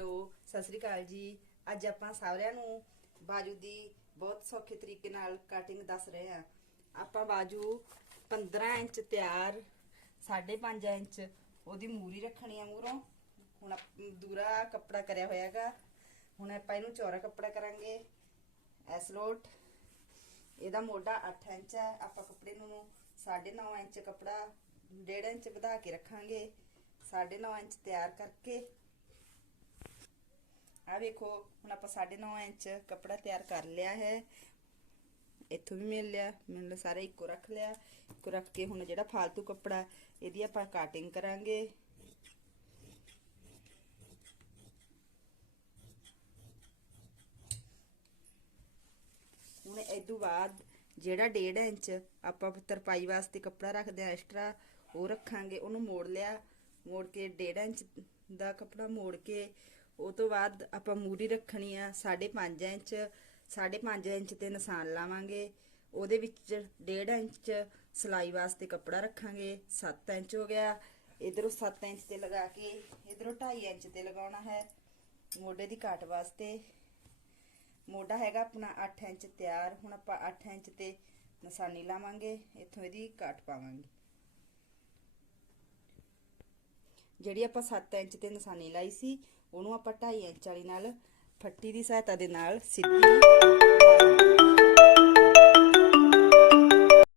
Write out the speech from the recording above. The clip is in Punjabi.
ਹੈਲੋ, ਸਤਿ ਸ੍ਰੀ ਅਕਾਲ ਜੀ। ਅੱਜ ਆਪਾਂ ਸਾਰਿਆਂ ਨੂੰ ਬਾਜੂ ਦੀ ਬਹੁਤ ਸੌਖੇ ਤਰੀਕੇ ਨਾਲ ਕਟਿੰਗ ਦੱਸ ਰਹੇ ਹਾਂ। ਆਪਾਂ ਬਾਜੂ 15 ਇੰਚ ਤਿਆਰ 5.5 ਇੰਚ ਉਹਦੀ ਮੂਰੀ ਰੱਖਣੀ ਆ ਮੂਰੋਂ ਹੁਣ ਆਪ- ਦੂਰਾ ਕੱਪੜਾ ਕਰਿਆ ਹੋਇਆਗਾ ਹੁਣ ਆਪਾਂ ਇਹਨੂੰ ਚੌੜਾ ਕੱਪੜਾ ਕਰਾਂਗੇ। ਐਸਲੋਟ ਇਹਦਾ ਮੋਢਾ 8 ਇੰਚ ਹੈ। ਆਪਾਂ ਕੱਪੜੇ ਨੂੰ 9.5 ਇੰਚ ਕੱਪੜਾ 1.5 ਇੰਚ ਵਧਾ ਕੇ ਰੱਖਾਂਗੇ। 9.5 ਇੰਚ ਤਿਆਰ ਕਰਕੇ ਵੇਖੋ, ਹੁਣ ਆਪਾਂ 9.5 ਇੰਚ ਕੱਪੜਾ ਤਿਆਰ ਕਰ ਲਿਆ ਹੈ। ਇੱਥੋਂ ਵੀ ਮਿਲ ਲਿਆ ਮੈਨੂੰ ਸਾਰਾ ਇੱਕੋ ਰੱਖ ਲਿਆ। ਇੱਕੋ ਰੱਖ ਕੇ ਹੁਣ ਜਿਹੜਾ ਫालतू ਕੱਪੜਾ, ਇਹਦੀ ਆਪਾਂ ਕਟਿੰਗ ਕਰਾਂਗੇ। ਹੁਣ ਇਹ ਤੋਂ ਬਾਅਦ ਜਿਹੜਾ 1.5 ਇੰਚ ਆਪਾਂ ਤਰਪਾਈ ਵਾਸਤੇ ਕੱਪੜਾ ਰੱਖਦੇ ਆ ਐਕਸਟਰਾ ਉਹ ਰੱਖਾਂਗੇ, ਉਹਨੂੰ ਮੋੜ ਲਿਆ। ਮੋੜ ਕੇ 1.5 ਇੰਚ ਦਾ ਕੱਪੜਾ ਮੋੜ ਕੇ ਉਹ ਤੋਂ ਬਾਅਦ ਆਪਾਂ ਮੂਰੀ ਰੱਖਣੀ ਆ 5.5 ਇੰਚ 5.5 ਇੰਚ ਤੇ ਨਿਸ਼ਾਨ ਲਾਵਾਂਗੇ। ਉਹਦੇ ਵਿੱਚ 1.5 ਇੰਚ ਸਲਾਈ ਵਾਸਤੇ ਕੱਪੜਾ ਰੱਖਾਂਗੇ 7 ਇੰਚ ਹੋ ਗਿਆ। ਇਧਰੋਂ 7 ਇੰਚ ਤੇ ਲਗਾ ਕੇ ਇਧਰੋਂ 2.5 ਇੰਚ ਤੇ ਲਗਾਉਣਾ ਹੈ ਮੋਢੇ ਦੀ ਕਾਟ ਵਾਸਤੇ। ਮੋਢਾ ਹੈਗਾ ਆਪਣਾ 8 ਇੰਚ ਤਿਆਰ, ਹੁਣ ਆਪਾਂ 8 ਇੰਚ ਤੇ ਨਿਸ਼ਾਨੀ ਲਾਵਾਂਗੇ, ਇੱਥੋਂ ਇਹਦੀ ਕਾਟ ਪਾਵਾਂਗੇ। ਜਿਹੜੀ ਆਪਾਂ 7 ਇੰਚ ਤੇ ਨਿਸ਼ਾਨੀ ਲਾਈ ਸੀ, ਉਹਨੂੰ ਆਪਾਂ 2.5 ਇੰਚ ਵਾਲੀ ਨਾਲ ਫੱਟੀ ਦੀ ਸਹਾਇਤਾ ਦੇ ਨਾਲ ਸਿੱਧੀ